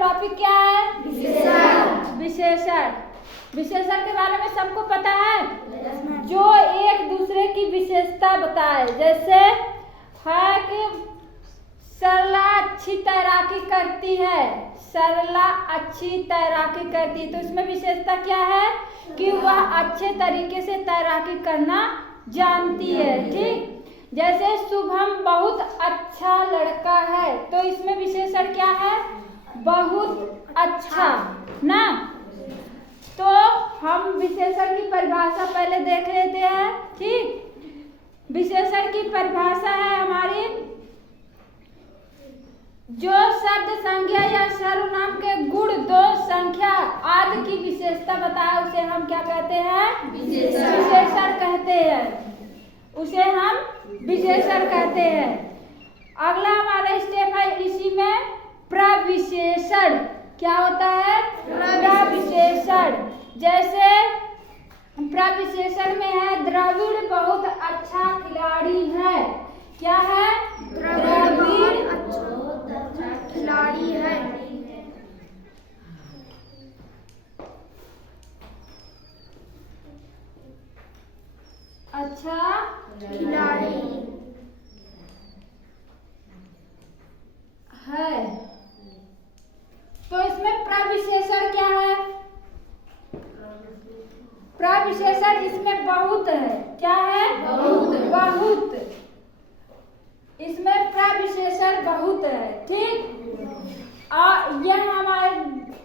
Topic क्या है? विशेषण। विशेषण विशेषण के बारे में सबको पता है, जो एक दूसरे की विशेषता बताए। जैसे है कि सरला अच्छी तैराकी करती है, सरला अच्छी तैराकी करती है, तो इसमें विशेषता क्या है कि वह अच्छे तरीके से तैराकी करना जानती है। ठीक, जैसे शुभम बहुत अच्छा लड़का है, तो इसमें विशेषण क्या है? बहुत अच्छा ना। तो हम विशेषण की परिभाषा पहले देख लेते हैं। ठीक, विशेषण की परिभाषा है हमारी, जो शब्द संज्ञा या सर्वनाम के गुण, दोष, संख्या आदि की विशेषता बताए उसे हम क्या कहते हैं? विशेषण कहते हैं, उसे हम विशेषण कहते हैं। अगला हमारा स्टेप है इसी में प्रविशेषण। क्या होता है? प्रविशेषण। जैसे प्रविशेषण में है द्रविड़ बहुत अच्छा खिलाड़ी है। क्या है? द्रविड़ अच्छा खिलाड़ी है। अच्छा खिलाड़ी है, तो इसमें प्रविशेषण क्या है? प्रविशेषण इसमें बहुत है। क्या है? बहुत। इसमें प्रविशेषण बहुत है। ठीक, और यह हमारे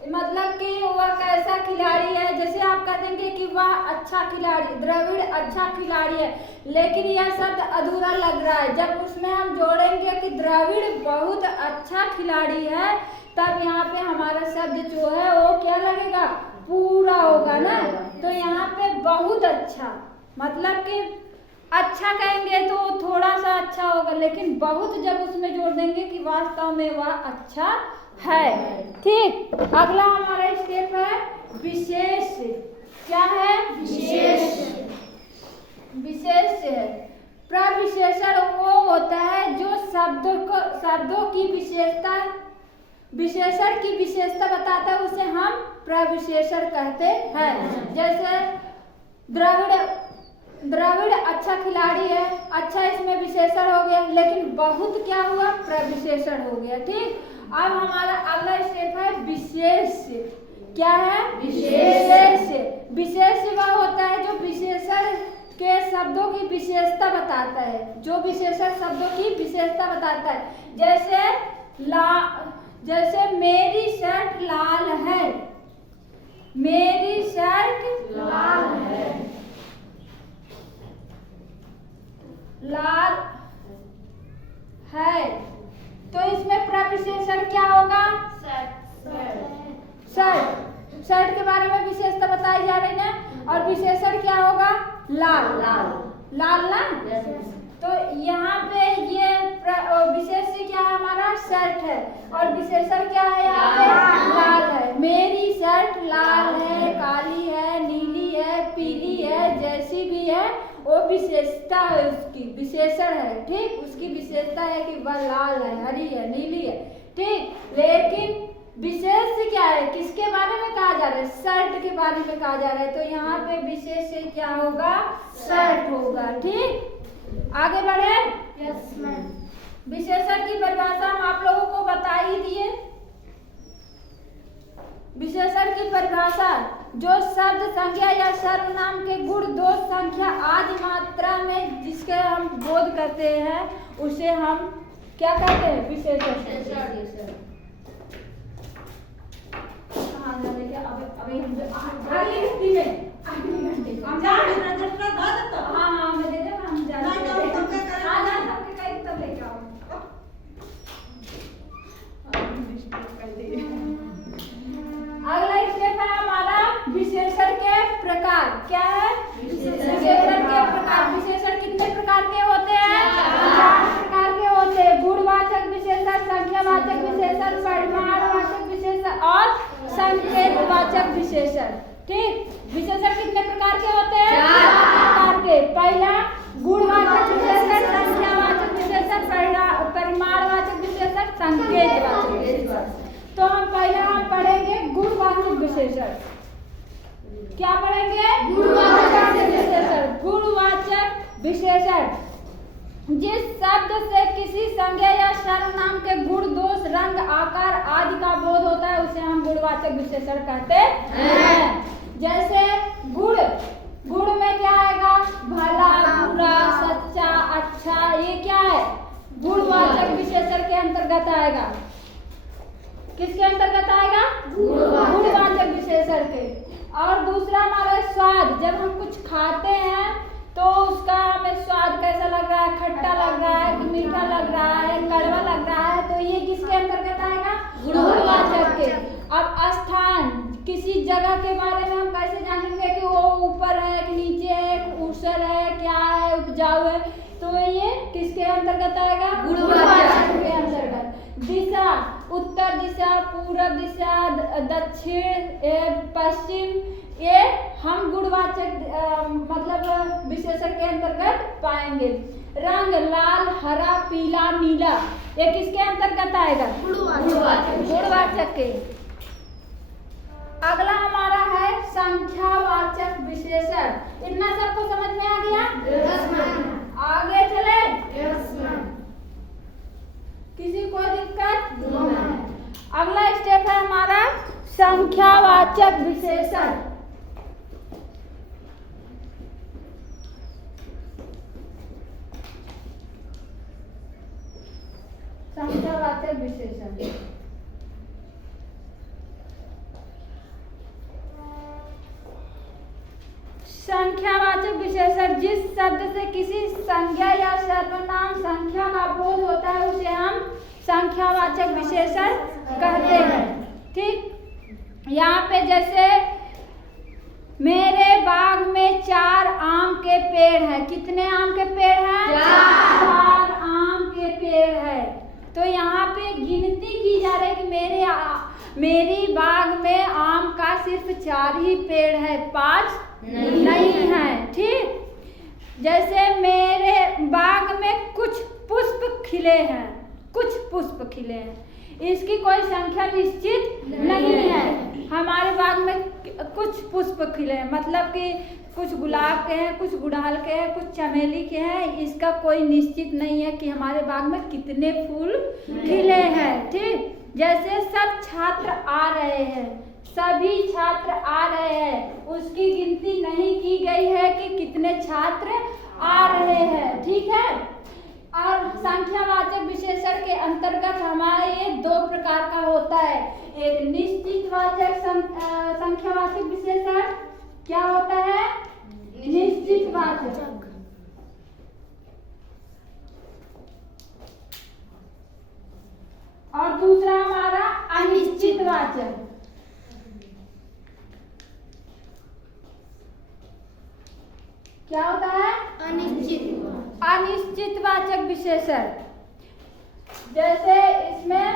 मतलब कि वह कैसा खिलाड़ी है, जैसे आप कह देंगे कि वह अच्छा खिलाड़ी, द्रविड़ अच्छा खिलाड़ी है, लेकिन यह शब्द अधूरा लग रहा है। जब उसमें हम जोड़ेंगे कि द्रविड़ बहुत अच्छा खिलाड़ी है, तब यहाँ पे हमारा शब्द जो है वो क्या लगेगा? पूरा होगा ना। तो यहाँ पे बहुत अच्छा मतलब कि अच्छा कहेंगे तो थोड़ा सा अच्छा होगा, लेकिन बहुत जब उसमें जोड़ देंगे कि वास्तव में वह अच्छा है। ठीक, अगला हमारा स्टेप है विशेष। क्या है? विशेष है। प्रविशेषण वो होता है जो शब्दों की विशेषण की विशेषता बताता है, उसे हम प्रविशेषण कहते हैं। जैसे द्रविड़ अच्छा खिलाड़ी है, अच्छा इसमें विशेषण हो गया, लेकिन बहुत क्या हुआ? प्रविशेषण हो गया। ठीक, अब हमारा अगला स्टेप है विशेष। क्या है? विशेष। विशेष वह होता है जो विशेषण के शब्दों की विशेषता बताता है, जो विशेषण शब्दों की विशेषता बताता है। जैसे मेरी शर्ट लाल है, मेरी शर्ट लाल है, लाल है, तो इसमें प्रविशेषण क्या होगा? शर्ट के बारे में विशेषता बताई जा रही है, और विशेषण क्या होगा? लाल ना। तो यहाँ पे ये विशेष क्या है? हमारा शर्ट है, और विशेषण क्या है? यहाँ पे लाल है। मेरी शर्ट लाल है, काली है, नीली है, पीली है, जैसी भी है, वो विशेषता है, उसकी विशेषण है। ठीक, उसकी विशेषता है कि वह लाल है, हरी है, नीली है। ठीक, लेकिन विशेष क्या है? किसके बारे में कहा जा रहा है? शर्ट के बारे में कहा जा रहा है, तो यहाँ पे विशेष क्या होगा? शर्ट होगा। ठीक, आगे बढ़े। Yes ma'am. विशेषण की परिभाषा हम आप लोगों को बता ही दिए। विशेषण की परिभाषा, जो शब्द संज्ञा या सर्वनाम के गुण, दोष, संख्या आदि मात्रा में जिसके हम बोध करते हैं, उसे हम क्या कहते हैं? विशेषण। अभी अगला स्टेप है हमारा विशेषण के प्रकार। क्या है? विशेषण के प्रकार। विशेषण कितने प्रकार के होते हैं? 4 प्रकार के होते हैं। गुणवाचक विशेषण, संख्यावाचक विशेषण, परिमाणवाचक विशेषण और संकेतवाचक विशेषण। ठीक, विशेषण कितने प्रकार के होते हैं? 4 प्रकार के। पहला गुणवाचक विशेषण, संख्यावाचक विशेषण, परिमाणवाचक विशेषण, संकेतवाचक विशेषण। तो हम पहले पढ़ेंगे गुणवाचक विशेषण। क्या पढ़ेंगे? गुणवाचक विशेषण। गुणवाचक विशेषण जिस शब्द से किसी संज्ञा या सर्वनाम के गुण, दोष, रंग, आकार आदि का बोध होता है उसे हम गुणवाचक विशेषण कहते हैं। जैसे गुण, गुण में क्या आएगा? भला, बुरा, सच्चा, अच्छा, ये क्या है? गुणवाचक विशेषण के अंतर्गत आएगा। किसके अंतर्गत आएगा? गुणवाचक विशेषण के। और दूसरा हमारा स्वाद, जब हम कुछ खाते हैं तो उसका हमें स्वाद कैसा लग रहा है? खट्टा लग रहा है कि मीठा लग रहा है, कड़वा लग रहा है, तो ये किसके अंतर्गत आएगा? गुणवाचक के। अब स्थान, किसी जगह के बारे में हम कैसे जानेंगे कि वो ऊपर है कि नीचे है, ऊसर है, क्या है, उपजाऊ है, तो ये किसके अंतर्गत आएगा? गुणवाचक के अंतर्गत। दिशा, उत्तर दिशा, पूर्व दिशा, दक्षिण, पश्चिम, ये हम गुणवाचक मतलब विशेषण के अंतर्गत पाएंगे। रंग, लाल, हरा, पीला, नीला, ये किसके अंतर्गत आएगा? गुणवाचक के। अगला हमारा है संख्यावाचक विशेषण। इतना सबको समझ में आ गया? आगे चले? किसी को दिक्कत? अगला स्टेप है हमारा संख्यावाचक विशेषण। संख्यावाचक विशेषण संख्यावाचक विशेषण जिस शब्द से किसी संज्ञा या सर्वनाम संख्या का बोध होता है उसे हम संख्यावाचक विशेषण कहते हैं। ठीक, यहाँ पे जैसे मेरे बाग में 4 आम के पेड़ है। कितने आम के पेड़ हैं? 4 आम के पेड़ है। तो यहाँ पे गिनती की जा रही है कि मेरी बाग में आम का सिर्फ 4 ही पेड़ है, 5 नहीं है। ठीक, जैसे मेरे बाग में कुछ पुष्प खिले हैं, कुछ पुष्प खिले हैं, इसकी कोई संख्या निश्चित नहीं है। हमारे बाग में कुछ पुष्प खिले हैं, मतलब कि कुछ गुलाब के हैं, कुछ गुड़हल के हैं, कुछ चमेली के हैं, इसका कोई निश्चित नहीं है कि हमारे बाग में कितने फूल खिले हैं। ठीक, जैसे सब छात्र आ रहे हैं, सभी छात्र आ रहे हैं, उसकी गिनती नहीं की गई है कि कितने छात्र आ रहे हैं। ठीक है। और संख्यावाचक विशेषण के अंतर्गत हमारे ये 2 प्रकार का होता है। एक निश्चितवाचक संख्यावाचक विशेषण क्या होता है? निश्चितवाचक। और दूसरा हमारा अनिश्चितवाचक। क्या होता है? अनिश्चितवाचक विशेषण। जैसे इसमें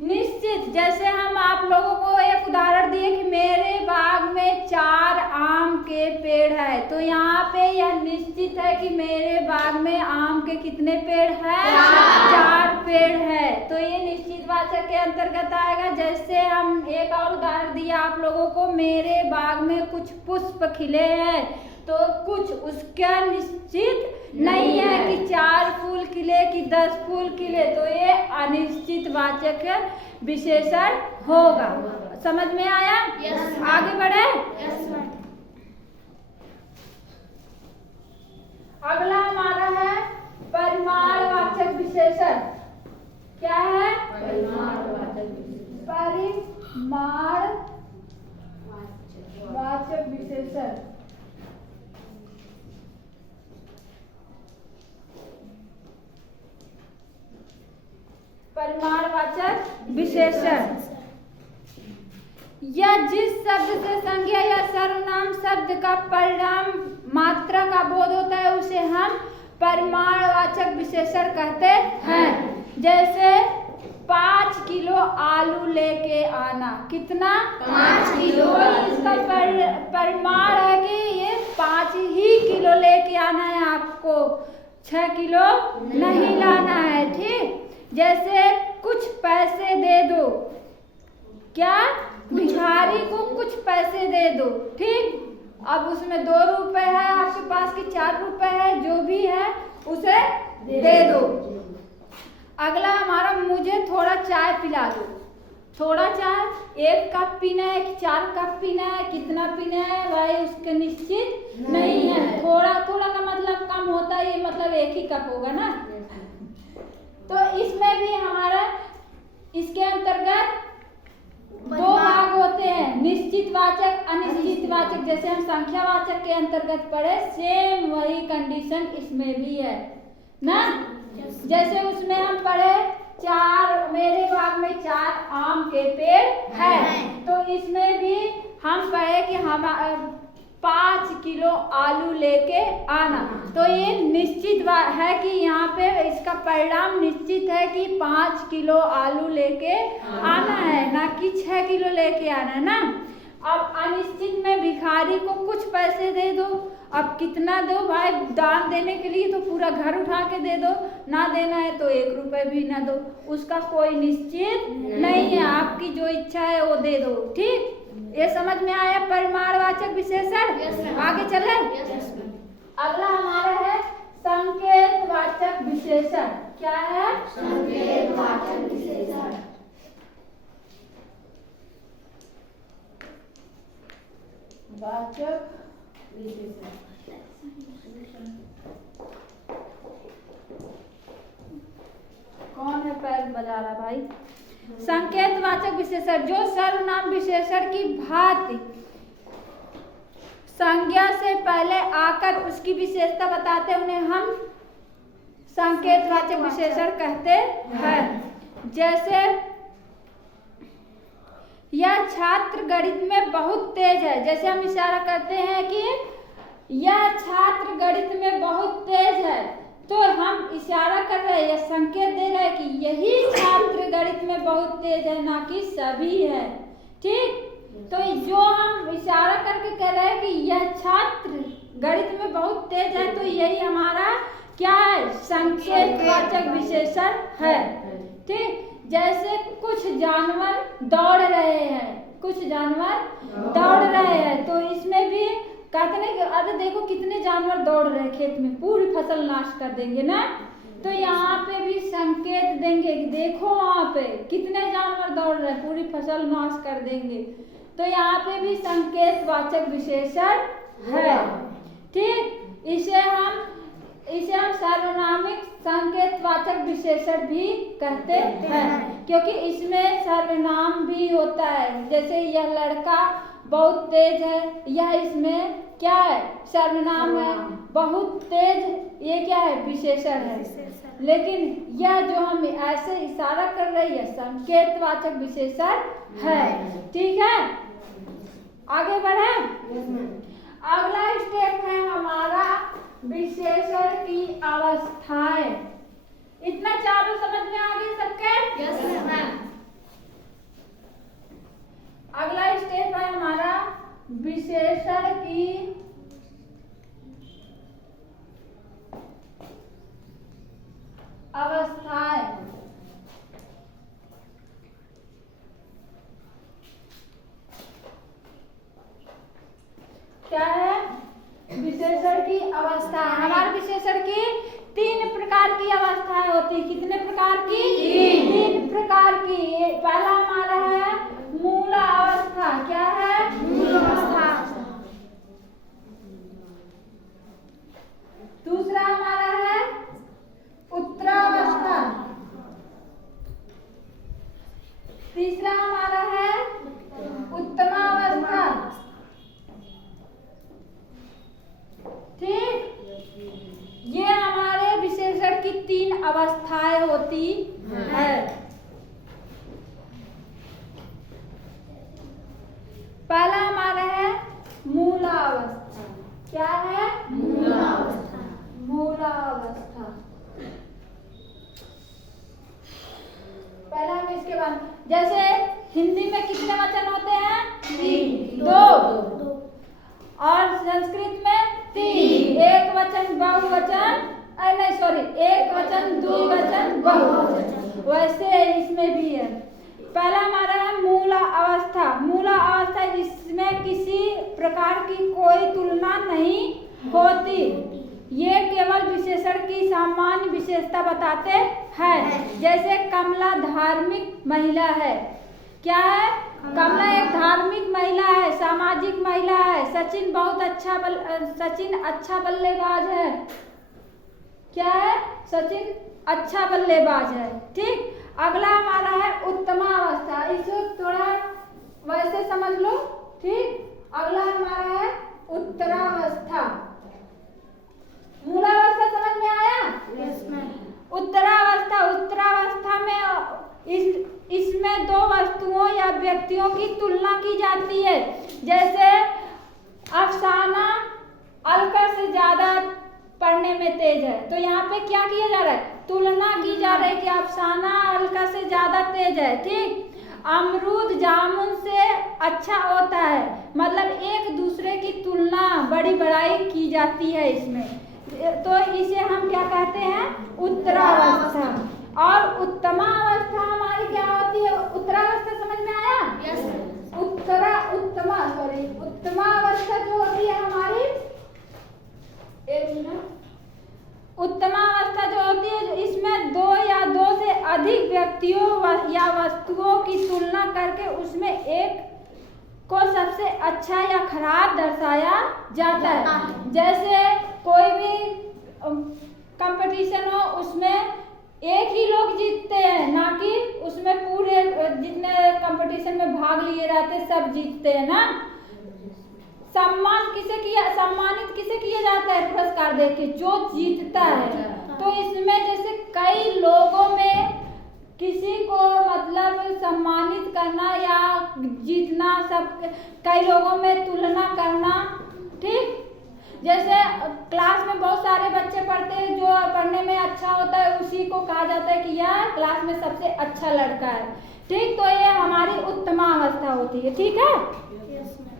निश्चित, जैसे हम आप लोगों को एक उदाहरण दिए कि मेरे बाग में 4 आम के पेड़ है, तो यहाँ पे यह निश्चित है कि मेरे बाग में आम के कितने पेड़ हैं? 4 पेड़ है। तो ये निश्चितवाचक के अंतर्गत आएगा। जैसे हम एक और उदाहरण दिया आप लोगों को, मेरे बाग में कुछ पुष्प खिले हैं, तो कुछ उसका निश्चित नहीं है कि 4 फूल खिले कि 10 फूल खिले, तो ये अनिश्चितवाचक विशेषण होगा। समझ में आया? yes, आगे बढ़े? yes, अगला हमारा है परिमाणवाचक विशेषण। क्या है? परिमाणवाचक विशेषण। परिमाणवाचक विशेषण या जिस शब्द से संज्ञा या सर्वनाम शब्द का परिणाम मात्रा का बोध होता है उसे हम परिमाणवाचक विशेषण कहते हैं। जैसे 5 किलो आलू लेके आना। कितना? 5 किलो। इसका परिमाण है कि ये 5 ही किलो लेके आना है, आपको 6 किलो नहीं लाना है। ठीक, जैसे कुछ पैसे दे दो। क्या? भिखारी को कुछ पैसे दे दो। ठीक, अब उसमें 2 रुपए है आपके पास कि 4 रुपए है, जो भी है उसे दे दो। अगला हमारा, मुझे थोड़ा चाय पिला दो। थोड़ा चाय, 1 कप पीना है कि 4 कप पीना है, कितना पीना है भाई उसके निश्चित नहीं है। थोड़ा थोड़ा का मतलब कम होता है, ये मतलब 1 ही कप होगा ना। तो इसमें भी हमारा इसके अंतर्गत 2 भाग होते हैं, निश्चित वाचक, अनिश्चित वाचक। जैसे हम संख्यावाचक के अंतर्गत पढ़े, सेम वही कंडीशन इसमें भी है ना। जैसे उसमें हम पढ़े 4, मेरे बाग में 4 आम के पेड़ है, तो इसमें भी हम पढ़े कि हम 5 किलो आलू लेके आना। तो ये निश्चित है कि यहाँ पे इसका परिणाम निश्चित है कि 5 किलो आलू लेके आना है, ना कि 6 किलो लेके आना है ना। अब अनिश्चित में भिखारी को कुछ पैसे दे दो। अब कितना दो भाई? दान देने के लिए तो पूरा घर उठा के दे दो, ना देना है तो 1 रुपए भी ना दो, उसका कोई निश्चित नहीं है। आपकी जो इच्छा है वो दे दो। ठीक, ये समझ में आया परिमाणवाचक विशेषण। आगे चले। अगला हमारा है संकेतवाचक विशेषण। क्या है? संकेतवाचक विशेषण। वाचक विशेषण कौन है? पैर बजा रहा भाई। संकेतवाचक विशेषण जो सर्वनाम विशेषण की भांति संज्ञा से पहले आकर उसकी विशेषता बताते हैं, उन्हें हम संकेतवाचक विशेषण कहते हैं। जैसे यह छात्र गणित में बहुत तेज है। जैसे हम इशारा करते हैं कि यह छात्र गणित में बहुत तेज है, तो हम इशारा कर रहे हैं या संकेत दे रहे हैं कि यही छात्र गणित में बहुत तेज है, ना कि सभी है। ठीक, तो जो हम इशारा करके कह रहे हैं कि यह छात्र गणित में बहुत तेज है, तो यही हमारा क्या है? संकेतवाचक विशेषण है। ठीक, जैसे कुछ जानवर दौड़ रहे हैं, कुछ जानवर दौड़ रहे हैं, तो इसमें भी कहते हैं कि अरे देखो कितने जानवर दौड़ रहे हैं खेत में, पूरी फसल नाश कर देंगे ना। तो यहाँ पे भी संकेत देंगे कि देखो वहाँ पे कितने जानवर दौड़ रहे हैं, पूरी फसल नाश कर देंगे। तो यहाँ पे भी संकेतवाचक विशेषण है। ठीक, इसे हम सार्वनामिक संकेतवाचक विशेषण भी कहते हैं, क्योंकि इसमें सर्वनाम भी होता है। जैसे यह लड़का बहुत तेज है, यह इसमें क्या है? सर्वनाम है। बहुत तेज ये क्या है? विशेषण है। लेकिन यह जो हम ऐसे इशारा कर रही है संकेतवाचक विशेषण है। ठीक है, आगे बढ़े। अगला स्टेप है हमारा विशेषण की अवस्थाएं। इतना चारों समझ में आ गई सबके? Yes ma'am. अगला स्टेप है हमारा विशेषण की अवस्थाएं। क्या है? विशेषण की अवस्था। हमारे विशेषण की 3 प्रकार की अवस्थाएं होती। कितने प्रकार की? 3 प्रकार की। पहला हमारा है मूलावस्था। क्या है? मूलावस्था। दूसरा हमारा है उत्तरावस्था। तीसरा हमारा है उत्तमावस्था। ठीक, ये हमारे विशेषण की 3 अवस्थाएं होती है। पहला हमारा है मूलावस्था। क्या है? मूलावस्था। मूलावस्था पहला हम इसके बाद, जैसे हिंदी में कितने वचन होते हैं? 2। और संस्कृत में 3। एक वचन बहुवचन, नहीं सॉरी, एक वचन द्विवचन बहुवचन। वैसे इसमें भी है। पहला हमारा है मूला अवस्था। मूला अवस्था जिसमें किसी प्रकार की कोई तुलना नहीं होती। ये केवल विशेषण की सामान्य विशेषता बताते हैं। जैसे कमला धार्मिक महिला है। क्या है? कमला एक धार्मिक महिला है, सामाजिक महिला है। सचिन बहुत सचिन अच्छा बल्लेबाज है। क्या है? सचिन अच्छा बल्लेबाज है। ठीक। अगला हमारा है उत्तमावस्था। इसको थोड़ा वैसे समझ लो। ठीक। अगला हमारा है उत्तरावस्था। मूलावस्था समझ में आया? Yes ma'am. उत्तरावस्था में इसमें दो वस्तुओं या व्यक्तियों की तुलना की जाती है। जैसे अफसाना अलका से ज्यादा पढ़ने में तेज है, तो यहाँ पे क्या किया जा रहा है? तुलना की जा रही है कि अफसाना अलका से ज्यादा तेज है। ठीक। अमरूद जामुन से अच्छा होता है, मतलब एक दूसरे की तुलना बड़ी बड़ाई की जाती है इसमें, तो इसे हम क्या कहते हैं? उत्तरावस्था। और उत्तमावस्था हमारी क्या होती है? उत्तरावस्था समझ में आया? यस। उत्तमावस्था जो होती है हमारी, एक मिनट, उत्तमावस्था जो होती है इसमें दो या दो से अधिक व्यक्तियों या वस्तुओं की तुलना करके उसमें एक को सबसे अच्छा या खराब दर्शाया जाता है। जैसे कोई भी कंपटीशन हो, उसमें एक ही लोग जीतते हैं, ना कि उसमें पूरे जितने कंपटीशन में भाग लिए रहते सब जीतते हैं ना। सम्मानित किसे किया जाता है? पुरस्कार देके जो जीतता है। तो इसमें जैसे कई लोगों में किसी को मतलब सम्मानित करना या जीतना, सब कई लोगों में तुलना करना। ठीक। जैसे क्लास में बहुत सारे बच्चे पढ़ते हैं, जो पढ़ने में अच्छा होता है उसी को कहा जाता है कि यह क्लास में सबसे अच्छा लड़का है। ठीक। तो ये हमारी उत्तमावस्था होती है। ठीक है। Yes ma'am.